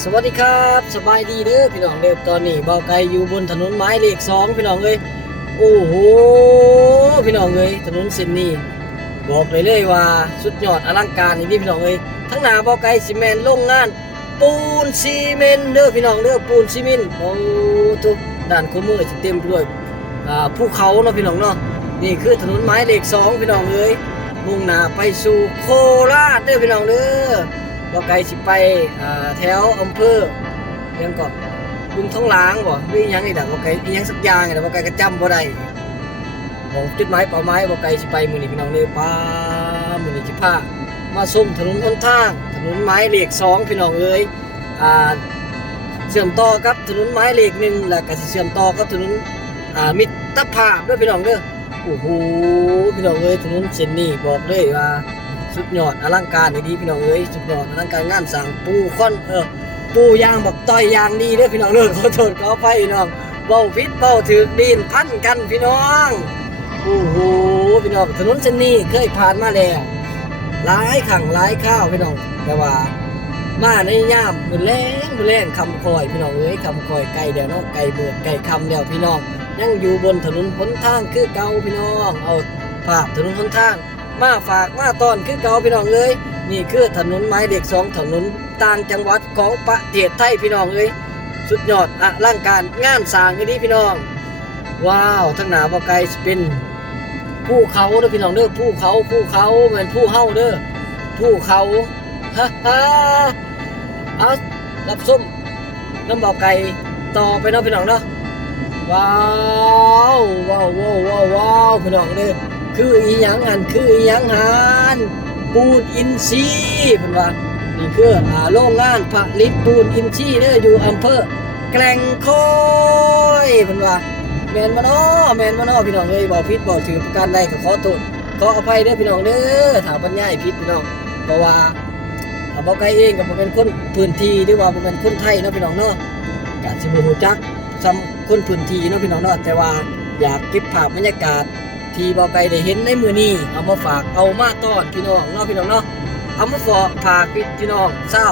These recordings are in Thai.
สวัสดีครับสบายดีเด้อพี่น้องเด้อตอนนี้เบาไกลอยู่บนถนนไม้เลขสองพี่น้องเอ้ยโอ้โหพี่น้องเอ้ยถนนเส้นนี้บอกเลยเลยว่าสุดยอดอลังการอย่างนี้พี่น้องเอ้ยทั้งหน้าเบาไกลซีเมนต์โรงงาน ปูนซีเมนต์เด้อพี่น้องเด้อปูนซีเมนต์โอ้ทุกด้านขวามือจะเต็มไปด้วยภูเขาเนาะพี่น้องเนาะนี่คือถนนไม้เลขสองพี่น้องเอ้ยมุ่งหน้าไปสู่โคราชเด้อพี่น้องเด้อ บ่ไกลสิไปแถวอำเภอเรียังก่อนบุงท้องล้างบ่หรืออิหยังนี่ดักบ่ไกลอียังสักอย่างนี่ดักบ่ไกลก็จำบ่ได้ของจุดหมายเป้าหมายบ่ไกลสิไปมื้อนี้พี่น้องเด้อป้ามื้อนี้สิพามาส้มถนนหนทาง ถนนไม้เลข2พี่น้องเอ้ยอ่าเชื่อมต่อกับถนนไม้เลขหนึ่งแล้วก็สิเชื่อมต่อกับถนนอ่ามิตรภาพด้อพี่น้องเด้อโอ้โหพี่น้องเอ้ยถนนเส้นนี้บอกเลยว่า สุดยอดอลังการดีพี่น้องเอ้ยสุดยอดอลังการงานสร้างปูค่อนเออปูยางแบบต่อยยางดีเด้อพี่น้องเด้อขอโทษขออภัยพี่น้องเบาพิษเบาถือดินพันกันพี่น้องโอ้โหพี่น้องถนนเส้นนี้เคยผ่านมาแล้วหลายขังหลายข้าวพี่น้องแต่ว่ามาในย่ามมือแรงมือแรงคำคอยพี่น้องเอ้ยคำคอยไก่เดียวเนาะไก่เบิดไก่คำเดียวพี่น้องยังอยู่บนถนนหนทางคือเก่าพี่น้อง เอาภาพถนนหนทาง มาฝากมาตอนคือเก่าพี่น้องเอ้ยนี่คือถนนไม้เด็กสองถนนต่างจังหวัดของประเทศไทยพี่น้องเอ้ยสุดยอดอลังการงานสร้างอันนี้พี่น้อง ว้าวทั้งหนาบ่ไกลสิเป็นภูเขาเด้อพี่น้องเด้อภูเขาภูเขาเหมือนภูเฮาเด้อภูเขาฮ่าฮ่าเอารับส้มน้ำบ่ไก่ต่อไปเนาะพี่น้องเนาะว้าวว้าวว้าวว้าวว้าวพี่น้องเด้อ คืออีหยังอันคืออีหยังหันปูนอินซีเพิ่นว่านี่คืออ่าโรงงานผลิตปูนอินซีเด้ออยู่อำเภอแกลงคอยเพิ่นว่าแมนบ่เนาะแมนบ่เนาะพี่น้องเอ้ยบ่ผิดบ่ถือประการใดก็ขอโทษขออภัยเด้อพี่น้องเด้อถ้าบรรยายผิดพี่น้องเพราะว่าอ่าบ่ไกลเองก็บ่เป็นคนพื้นที่หรือว่าบ่เป็นคนไทยเนาะพี่น้องเนาะก็สิบ่ฮู้จักซ้ำคนพื้นที่เนาะพี่น้องเนาะแต่ว่าอยากเก็บภาพบรรยากาศ ที่บอไก่ได้เห็นในมือนี้เอามาฝากเอามาต้อนพี่น้องเนาะพี่น้องเนาะเอามาฝากฝากพี่น้องเศร้า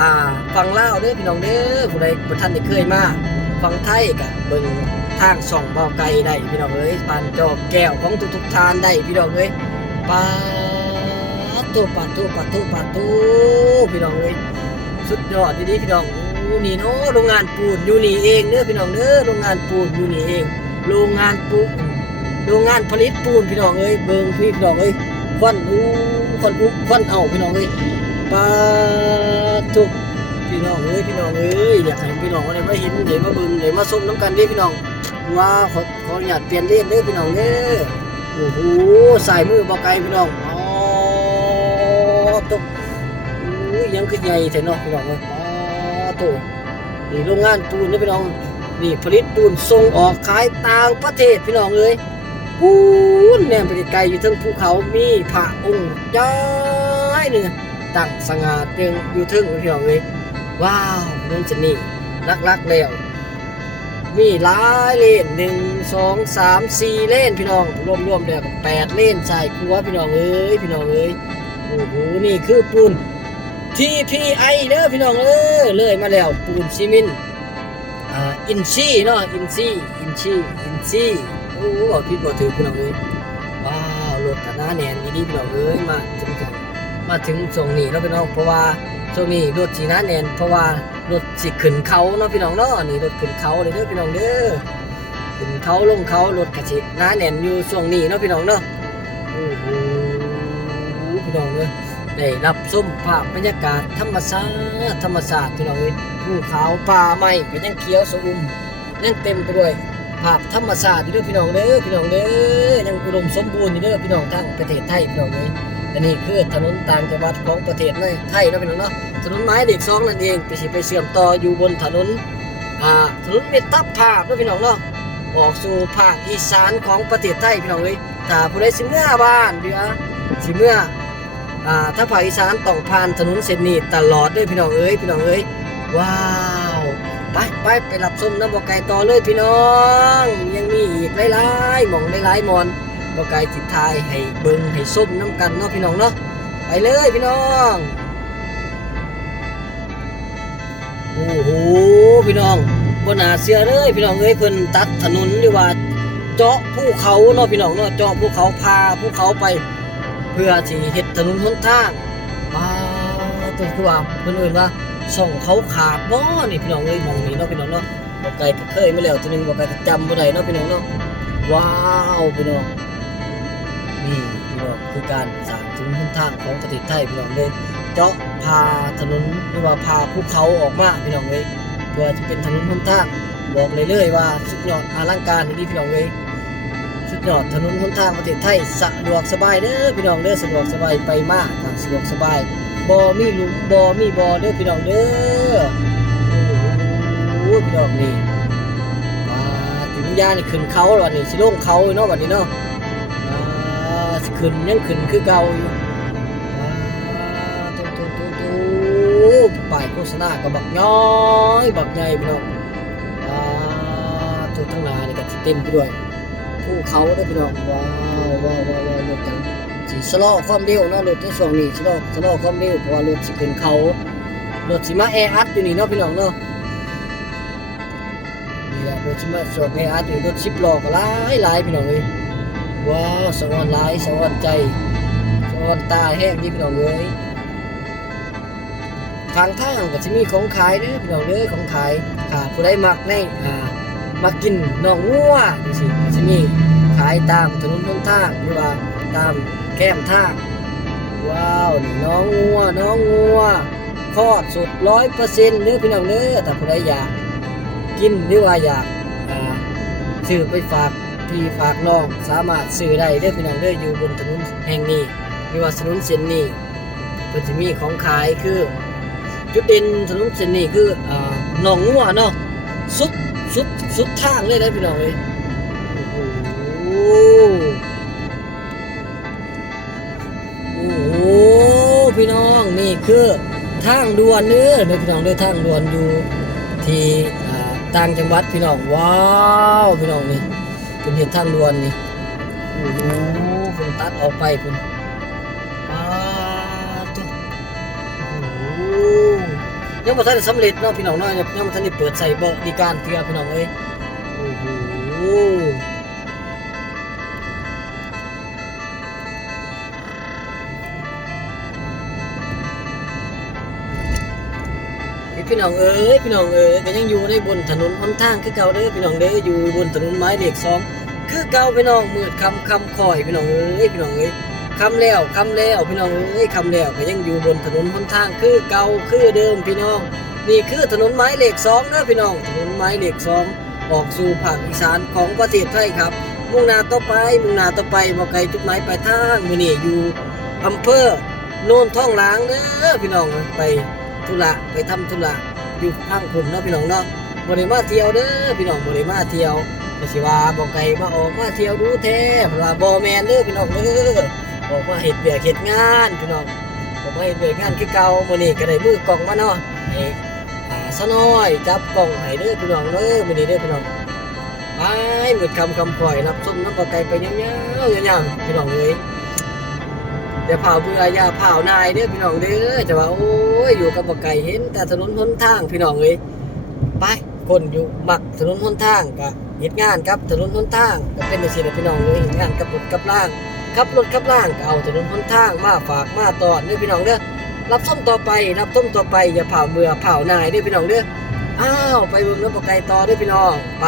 อ่าฟังเล่าเด้อพี่น้องเด้อผู้ใดบ่ทันได้เคยมาฟังไทยก็เบิ่งทางส่องบอไก่ได้พี่น้องเอ้ยผ่านจอบแก้วของทุกๆทานได้พี่น้องเอ้ยปาตุปาตุปาตุปาตุพี่น้องเอ้ยสุดยอดดีๆพี่น้องอ้นี่เนาะโรงงานปูนอยู่นี่เองเด้อพี่น้องเด้อโรงงานปูนอยู่นี่เอง โรงงานปูน โรงงานผลิตปูนพี่น้องเอ้ยเบิงพี่น้องเอ้ยควันอู้ควันอู้ควันเอาพี่น้องเอ้ยปาทุกพี่น้องเอ้ยพี่น้องเอ้ยอยากให้พี่น้องได้มาเห็นได้มาเบิ่งได้มาชมน้ำกันเด้พี่น้องว่าขอขออนุญาตเปลี่ยนเลนเด้พี่น้องเด้อโอ้โหสายมือบ่ไกลพี่น้องอ๋อตกอู้ยังขึ้นใหญ่แท้เนาะพี่น้องเอ้ยปาตุนี่โรงงานปูนเด้อพี่น้องนี่ผลิตปูนส่งออกขายต่างประเทศพี่น้องเอ้ย ปูนแนมไปไกลอยู่ทั้งภูเขามีพระองค์ย้ายหนึ่งตั้งสง่าเตียงอยู่เทึงพี่น้องเอ้ยว้าวนั่นจะนี่ลักๆแล้วมีหลายเลนหนึ่งสองสามสี่เลนพี่น้องรวมๆแล้วก็แปดเลนใส่ครัวพี่น้องเอ้ยพี่น้องเอ้ยโอ้โหนี่คือปูน TPI เด้อพี่น้องเอ้ยเลยมาแล้วปูนซีเมนต์อ่าอินชีเนาะอินชีอินชีอิน โอ้พี่บอกถือพี่น้องเอ้ยว้าวรถกันหน้าแนนดีๆพี่น้องเอ้ยมาถึงกันมาถึงช่งนี้แล้วพี่น้องเพราะว่าช่วงนี้รถสีหน้าแนนเพราะว่ารถสิขึ้นเขาเนาะพี่น้องเนาะนี่รถขึ้นเขาเลยเด้อพี่น้องเด้อขึ้นเขาลงเขารถกระชิหน้าแนนอยู่ช่วงนี้เนาะพี่น้องเนาะโอ้โหพี่น้องเอ้ยได้รับชมภาพบรรยากาศธรรมชาติธรรมชาติพี่น้องเอ้ยภูเขาป่าไม้ก็ยังเขียวสะอุ่มยังเต็มไปด้วย ภาพธรรมชาติเด้อพี่น้องเด้อพี่น้องเด้อยังอุดมสมบูรณ์อยู่เด้อพี่น้องทั้งประเทศไทยพี่น้องเอ้ยอันนี้คือถนนต่างจังหวัดของประเทศในไทยนะพี่น้องเนาะถนนไม้เด็กสองนั่นเองไปสิไปเชื่อมต่ออยู่บนถนนอ่าถนนเมตาภาพนะพี่น้องเนาะออกสู่ภาคอีสานของประเทศไทยพี่น้องเอ้ยถ้าผู้ใดสิเมื่อบ้านเดือสิเมื่ออ่าถ้าภาคอีสานต้องผ่านถนนเส้นนี้ตลอดเด้อพี่น้องเอ้ยพี่น้องเอ้ยว้าว ไปไปไปรับส้มน้ำบอกไก่ต่อเลยพี่น้อง ยังมีอีกหลายๆหมองหลายๆมอนบอกไก่จิตทายให้เบิ่งให้ส้มน้ำกันเนาะพี่น้องเนาะไปเลยพี่น้องโอ้โหพี่น้องบ่น่าเชื่อเลยพี่น้องเอ้ยเพิ่นตัดถนนหรือว่า เจาะภูเขาเนาะพี่น้องเนาะเจาะภูเขาพาภูเขาไป เพื่อที่เฮ็ดถนนหนทางว้าตัวคือว่าเพิ่นเอ่ยว่า ช่องเขาขาดบ่นี่พี่น้องเอ้ยมองนี้เนาะพี่น้องเนาะบ่ไกลก็เคยมาแล้วทีนึงบ่ไกลก็จำบ่ได้เนาะพี่น้องเนาะว้าวพี่น้องนี่พี่น้องคือการสร้างถนนหนทางของประเทศไทยพี่น้องเด้เจาะพาถนนหรือว่าพาภูเขาออกมาพี่น้องเอ้ยเพื่อจะเป็นถนนหนทางบอกเลยเลยว่าสุดยอดอลังการดีพี่น้องเอ้ยสุดยอดถนนหนทางประเทศไทยสะดวกสบายเด้อพี่น้องเด้อสะดวกสบายไปมากสะดวกสบาย บ่มีหลุมบ่มีบอเด้อพี่น้องเด้อโอ้พี่น้องนี่มาถึงยานี่ขึ้นเขาแล้ววันนี้สิลงเขาเนาะวันนี้เนาะสิขึ้นยังขึ้นคือเก่าอยู่ตุ๊ตุ๊ตุ๊ตุ๊ป้ายโฆษณาก็บักย้อยบักใหญ่พี่น้องตัวทั้งนานี่ก็เต็มไปด้วยภูเขาได้อพี่น้องว้าวว้าวว้าวว้าวรถกัน สิสลอความเร็วเนาะรถในช่วงนี้สลอสลอความเร็วเพราะว่ารถสิขึ้นเขารถสิมาแออัดอยู่นี่เนาะพี่น้องเนาะนี่แหละรถสิมาสอบแออัดอยู่รถสิบล้อก็หลายหลายพี่น้องเลยว้าวสวรรค์หลายสวรรค์ใจสวรรค์ตาแห้งนี่พี่น้องเลยทางทางก็จะมีของขายเด้อพี่น้องเด้อของขายถ้าผู้ใดมักในอ่ามากินน่องงัวนี่สิจะมีขายตามถนนหนทางหรือว่า ตามแก้มทางว้าวนี่น้องงัวน้องงัวทอดสุดร้อยเปอร์เซ็นต์เนื้อพี่น้องเนื้อแต่ผู้ใดอยากกินหรือว่าอยากอ่าซื้อไปฝากพี่ฝากน้องสามารถซื้อได้เด้อพี่น้องเด้ออยู่บนถนนแห่งนี้ไม่ว่าถนนเส้นนี้มันจะมีของขายคือ จุดเด่นถนนเส้นนี้คือหนองงัวเนาะสุดสุดสุดทางเลยนะพี่น้องเลยโอ้โห พี่น้องนี่คือทางด่วนเนื้อเด้อพี่น้องเด้อทางด่วนอยู่ที่ต่างจังหวัดพี่น้องว้าวพี่น้องนี่เป็นเหตุทางด่วนนี่โอ้โหคุณตัดออกไปคุณปาดตัวโอ้โหยังบ่ทันได้สำเร็จเนาะพี่น้องเนาะยังยังบ่ทันได้เปิดใส่เบอร์ดีการเทื่อพี่น้องเอ้ยโอ้โห พี่น้องเอ้ยพี่น้องเอ้ยก็ยังอยู่ในบนถนนหนทางคือเก่าเด้อพี่น้องเด้ออยู่บนถนนไม้เหล็กสองคือเก่าพี่น้องมืดคำคำคอยพี่น้องเอ้ยพี่น้องเอ้ยคำแล้วคำแล้วพี่น้องเอ้ยคำแล้วก็ยังอยู่บนถนนหนทางคือเก่าคือเดิมพี่น้อง นี่คือถนนไม้เหล็กสองนะพี่น้องถนนไม้เหล็กสองออกสู่ภาคอีสานของประเทศไทยครับมุ่งหน้าต่อไปมุ่งหน้าต่อไปบ่ไกลจุดหมายปลายทางมื้อนี้อยู่อำเภอโนนท่องหลางเด้อพี่น้องไป ธุระไปทำธุระอยู่ทางคุณเนาะพี่น้องเนาะบ่ได้มาเที่ยวเด้อพี่น้องบ่ได้มาเที่ยวก็สิว่าบ่ไกลมาออกมาเที่ยวดูแท้เพราะว่าบ่แมนเด้อพี่น้องเด้อออกมาเฮ็ดเวียกเฮ็ดงานพี่น้องออกมาเฮ็ดเวียกงานคือเก่ามื้อนี้ก็ได้มือกล้องมาเนาะให้อ่าสะน้อยจับกล่องให้เด้อพี่น้องเด้อมื้อนี้เด้อพี่น้องไปหมดคำคำปล่อยรับส้มน้ำปลาไก่ไปยาวๆยาวๆพี่น้องเอ้ย อย่าเผาเบื่ออย่าเผานายเด้อพี่น้องเด้อจะว่าโอ้ยอยู่กับปลาไก่เห็น แต่ถนนหนทางพี่น้องเอ้ยไปคนอยู่มักถนนหนทางก็เฮ็ดงานกับถนนหนทางก็เป็นจังซี่ละพี่น้องเอ้ยเฮ็ดงานกับรถกับล่างขับรถขับล่างก็เอาถนนหนทางมาฝากมาตอนเด้อพี่น้องเด้อรับส้มต่อไปรับส้มต่อไปอย่าเผาเบื่อเผานายเด้วยพี่น้องเด้ออ้าวไปเบิ่งน้ำปลาไก่ต่อเด้วยพี่น้องไป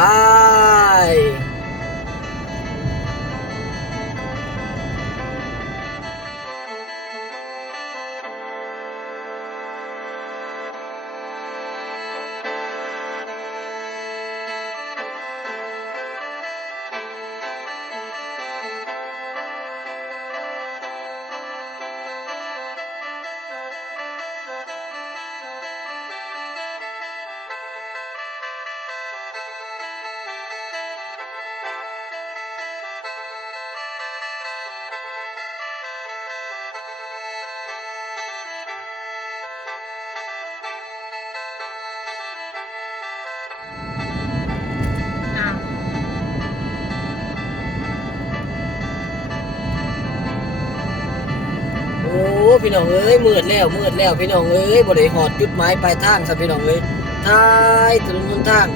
พี่น้องเอ้ยมืดแล้วมืดแล้วพี่น้องเอ้ยบ่ได้หอดจุดหมายปลายทางซะพี่น้องเอ้ยท้ายถนนหนทาง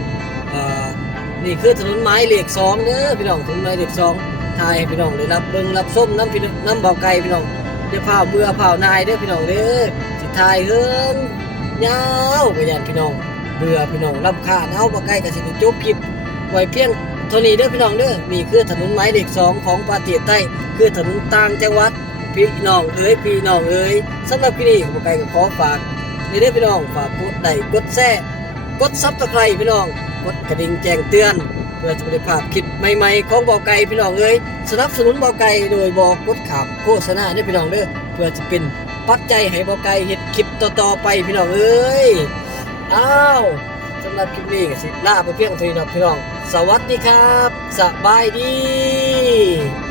อ่านี่คือถนนไม้เหล็กสองเด้อพี่น้องถนนไม้เหล็กสองทายให้พี่น้องได้รับเบิ่งรับส้มน้ำพี่น้องน้ำเบาไก่พี่น้องเดี๋ยวพาเบื่อพานายเด้อพี่น้องเด้อสิทายเฮิงยาวไปยันพี่น้องเบื่อพี่น้องรำคาเอาเบาไก่ก็สิได้จบคลิปไว้เพียงเท่านี้เด้อพี่น้องเด้อนี่คือถนนไม้เหล็กสองของประเทศไทยคือถนนต่างจังหวัด พี่น้องเอ้ยพี่น้องเอ้ยสำหรับคลิปนี้ผมไก่ก็ขอฝากในเด้องพี่น้องฝากกดไลค์กดแชร์กดซับสไครต์พี่น้อง กดกระดิ่งแจ้งเตือน เพื่อจะได้พลาดคลิปใหม่ๆของเบาไก่พี่น้องเอ้ยสนับสนุนเบาไก่โดยบอกกดขับโฆษณาเนี่ยพี่น้องเด้อเพื่อจะเป็นปัจจัยให้เบาไก่เฮ็ดคลิปต่อๆไปพี่น้องเอ้ยอ้าวสำหรับคลิปนี้ก็สิลาไปเพียงเท่านี้พี่น้อง สวัสดีครับสบายดี